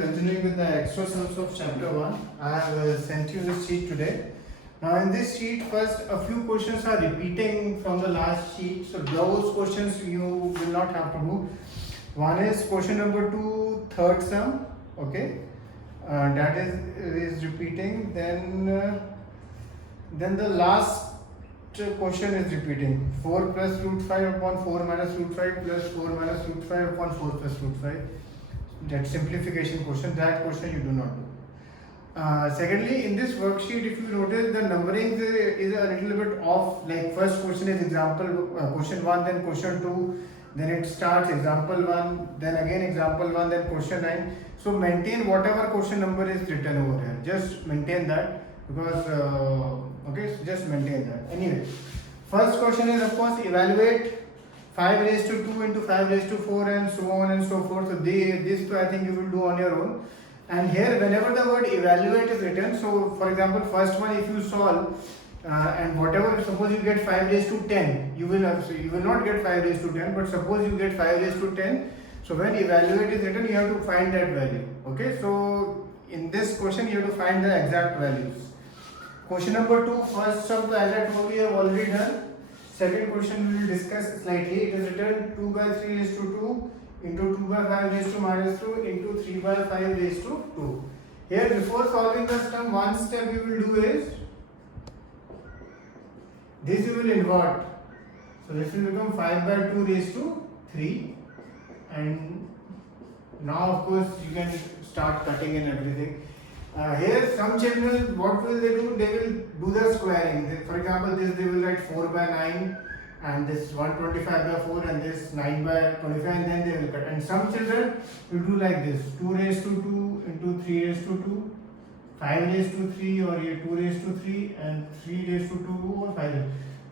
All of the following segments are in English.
continuing with the extra sums of chapter 1. I have sent you this sheet today. Now in this sheet, first a few questions are repeating from the last sheet. So those questions you will not have to do. One is question number 2, third sum. Okay, that is repeating. Then the last question is repeating. 4 plus root 5 upon 4 minus root 5 plus 4 minus root 5 upon 4 plus root 5. That simplification question, that question you do not do. Secondly, in this worksheet, if you notice, the numbering is a little bit off. Like first question is example question 1, then question 2, then it starts example 1, then again example 1, then question 9. So maintain whatever question number is written over here. Just maintain that because okay, so just maintain that. Anyway, first question is of course evaluate 5 raised to 2 into 5 raised to 4 and so on and so forth. So this I think you will do on your own. And here whenever the word evaluate is written, so for example first one if you solve and whatever, suppose you get 5 raised to 10, you will not get 5 raised to 10, but suppose you get 5 raised to 10. So when evaluate is written, you have to find that value. Okay, so in this question you have to find the exact values. Question number 2, first sum, as I told you, I have already done. Second question we will discuss slightly. It is written 2 by 3 raised to 2 into 2 by 5 raised to minus 2 into 3 by 5 raised to 2. Here before solving the sum, one step you will do is, this you will invert. So this will become 5 by 2 raised to 3. And now of course you can start cutting and everything. Here some children, what will they do? They will do the squaring. For example, this they will write 4 by 9 and this 125 by 4 and this 9 by 25, and then they will cut. And some children will do like this: 2 raised to 2 into 3 raised to 2, 5 raised to 3, or 2 raised to 3 and 3 raised to 2 or 5.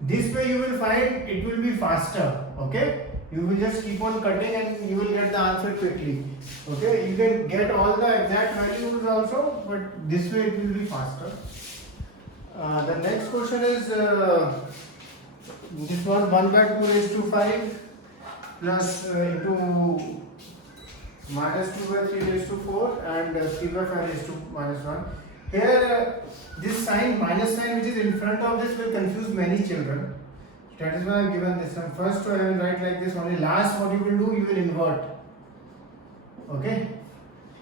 This way you will find it will be faster. Okay, you will just keep on cutting and you will get the answer quickly. Okay, you can get all the exact values also, but this way it will be faster. The next question is this one: 1 by 2 raised to 5 plus into minus 2 by 3 raised to 4 and 3 by 5 raised to minus 1. Here this sign, minus sign, which is in front of this will confuse many children. That is why I have given this one. First I will write like this only. Last what you will do, you will invert. Okay,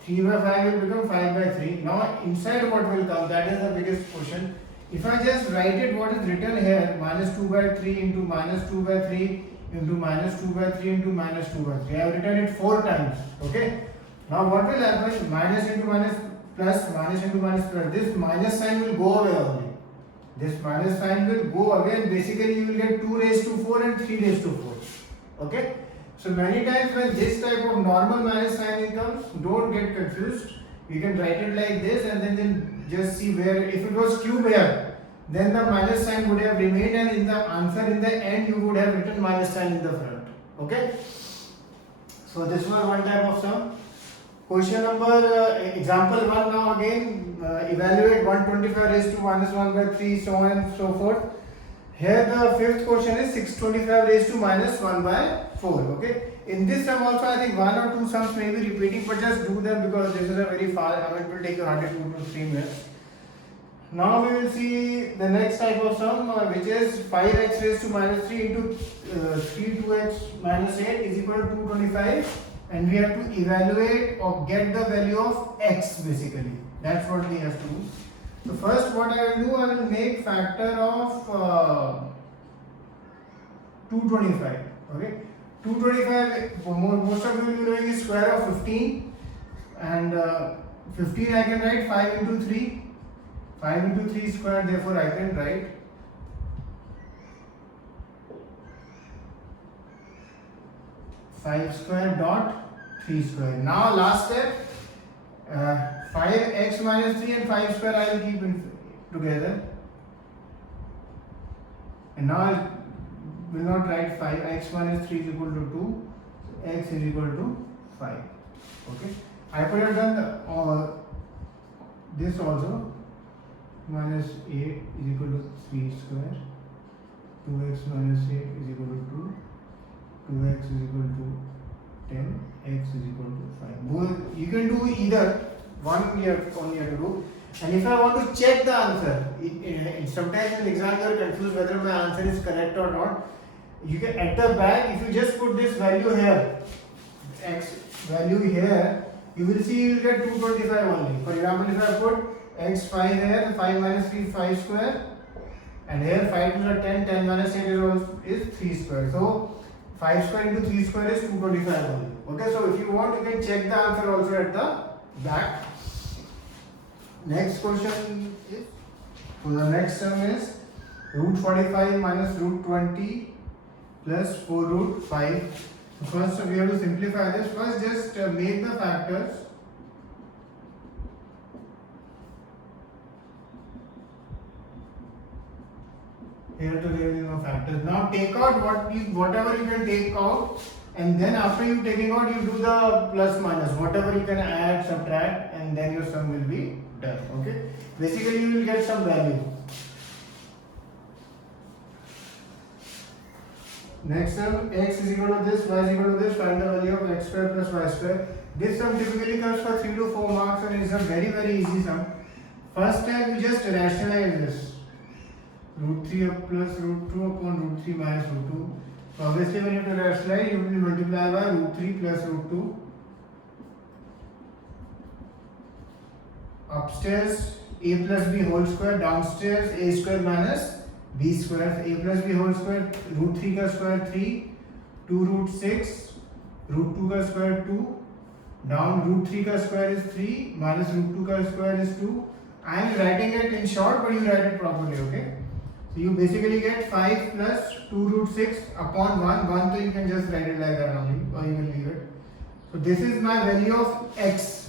3 by 5 will become 5 by 3. Now inside what will come, that is the biggest question. If I just write it what is written here, minus 2 by 3 into minus 2 by 3 into minus 2 by 3 into minus 2 by 3. I have written it 4 times. Okay, now what will happen? Minus into minus plus, minus into minus plus. This minus sign will go away only. This minus sign will go again. Basically you will get 2 raised to 4 and 3 raised to 4. Okay, so many times when this type of normal minus sign comes, don't get confused. You can write it like this and then just see where, if it was cube here, then the minus sign would have remained, and in the answer in the end you would have written minus sign in the front. Okay, so this was one type of sum. Question number example 1 now again, evaluate 125 raised to minus 1 by 3, so on and so forth. Here the fifth question is 625 raised to minus 1 by 4. Okay, in this sum also I think 1 or 2 sums may be repeating, but just do them because this is a very fast, it will take hardly 2 to 3 minutes. Now we will see the next type of sum, which is 5x raised to minus 3 into 3 2x minus 8 is equal to 225, and we have to evaluate or get the value of x basically. That's what we have to do. So first what I will do, I will make factor of 225. Okay, 225, most of you will be knowing is square of 15, and 15 I can write 5 into 3. 5 into 3 square, therefore I can write 5 square dot 3 square. Now last step, 5x minus 3 and 5 square I will keep together, and now I will not write 5x minus 3 is equal to 2, so x is equal to 5. Okay, I could have done this also. Minus 8 is equal to 3 square, 2x minus 8 is equal to 2, 2x is equal to 10 x is equal to 5. Both you can do either one, you have only have to do. And if I want to check the answer, sometimes in the exam you are confused whether my answer is correct or not. You can at the back, if you just put this value here, x value here, you will see you will get 225 only. For example, if I put x 5 here, 5 minus 3 5 square, and here 5 to the 10, 10 minus 8 is 3 square. So 5 square into 3 square is 225 only. Okay, so if you want, you can check the answer also at the back. Next question is, so the next term is root 45 minus root 20 plus 4 root 5. So first we have to simplify this. First just make the factors. Here to there is no factors. Now take out whatever you can take out, and then after you taking out, you do the plus minus, whatever you can add, subtract, and then your sum will be done. Okay. Basically, you will get some value. Next sum, x is equal to this, y is equal to this. Find the value of x square plus y square. This sum typically comes for 3 to 4 marks, and it is a very easy sum. First time you just rationalize this. Root 3 up plus root 2 upon root 3 minus root 2. So obviously when you have to rationalize, you will multiply by root 3 plus root 2. Upstairs a plus b whole square, downstairs a square minus b square. A plus b whole square, root 3 ka square 3, 2 root 6, root 2 ka square 2, down root 3 ka square is 3, minus root 2 ka square is 2. I am writing it in short, but you write it properly, okay? So you basically get 5 plus 2 root 6 upon 1, so you can just write it like that only, or you can leave it. So this is my value of x.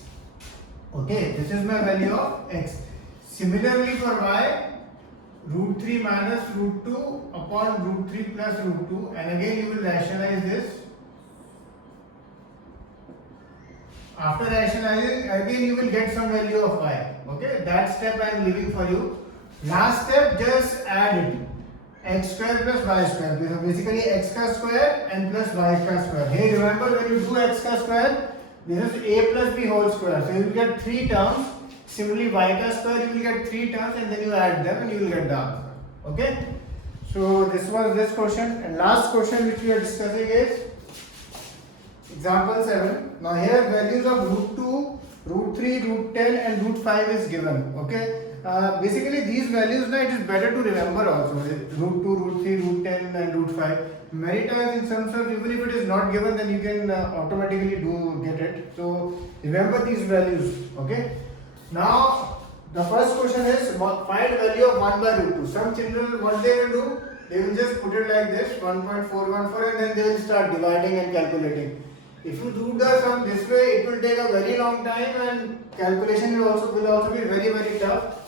Okay, this is my value of x. Similarly for y, root 3 minus root 2 upon root 3 plus root 2, and again you will rationalize this. After rationalizing, again you will get some value of y. Okay, that step I am leaving for you. Last step, just add it. X square plus y square. So basically x ka square and plus y ka square. Hey, remember when you do x ka square, this is a plus b whole square. So you will get 3 terms. Similarly, y ka square, you will get 3 terms, and then you add them and you will get the answer. Okay. So this was this question, and last question which we are discussing is example 7. Now here values of root 2, root 3, root 10 and root 5 is given. Okay. Basically these values now it is better to remember also. Root 2, root 3, root 10 and root 5. Many times in some sums, even if it is not given, then you can automatically get it. So remember these values. Okay. Now the first question is find value of 1 by root 2. Some children, what they will do, they will just put it like this, 1.414, and then they will start dividing and calculating. If you do the sum this way, it will take a very long time, and calculation will also be very tough.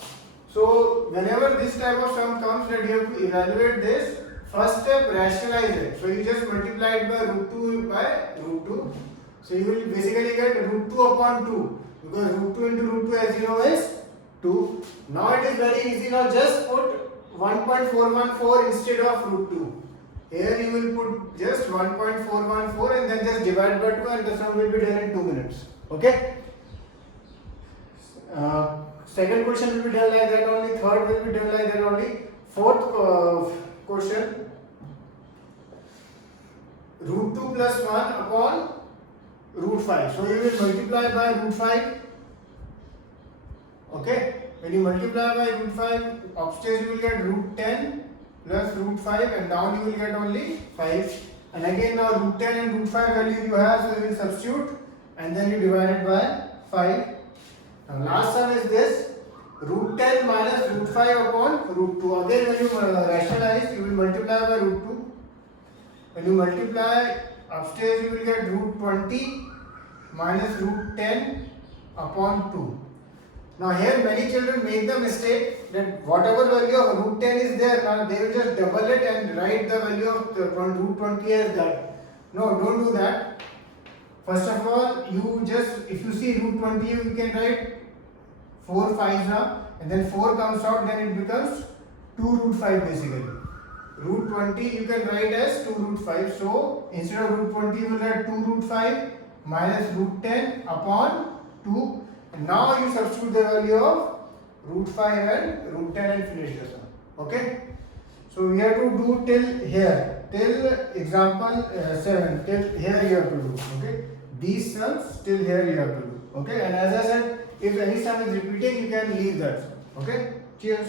So whenever this type of sum comes, that you have to evaluate this. First step, rationalize it. So you just multiply it by root 2 by root 2. So you will basically get root 2 upon 2, because root 2 into root 2 as you know is 2. Now it is very easy. Now just put 1.414 instead of root 2. Here you will put just 1.414 and then just divide by 2, and the sum will be done in 2 minutes. Okay. Second question will be done like that only. Third will be done like that only. Fourth question. Root 2 plus 1 upon root 5. So you will multiply by root 5. Okay. When you multiply by root 5, upstairs you will get root 10 plus root 5, and down you will get only 5. And again now root 10 and root 5 value you have, so you will substitute and then you divide it by 5. Now last sum is this, root 10 minus root 5 upon root 2. Again when you rationalize, you will multiply by root 2. When you multiply, upstairs you will get root 20 minus root 10 upon 2. Now here many children make the mistake that whatever value of root 10 is there, now they will just double it and write the value of the root 20 as that. No, don't do that. First of all, you just, if you see root 20, you can write 4 5s now, and then 4 comes out, then it becomes 2 root 5 basically. root 20 you can write as 2 root 5. So instead of root 20 you will write 2 root 5 minus root 10 upon 2. And now you substitute the value of root 5 and root 10 and finish the sum. Okay. So we have to do till here, till example 7, till here you have to do. Okay. These sums till here you have to do. Okay. And as I said, if any sum is repeating, you can leave that sum. Okay. Cheers.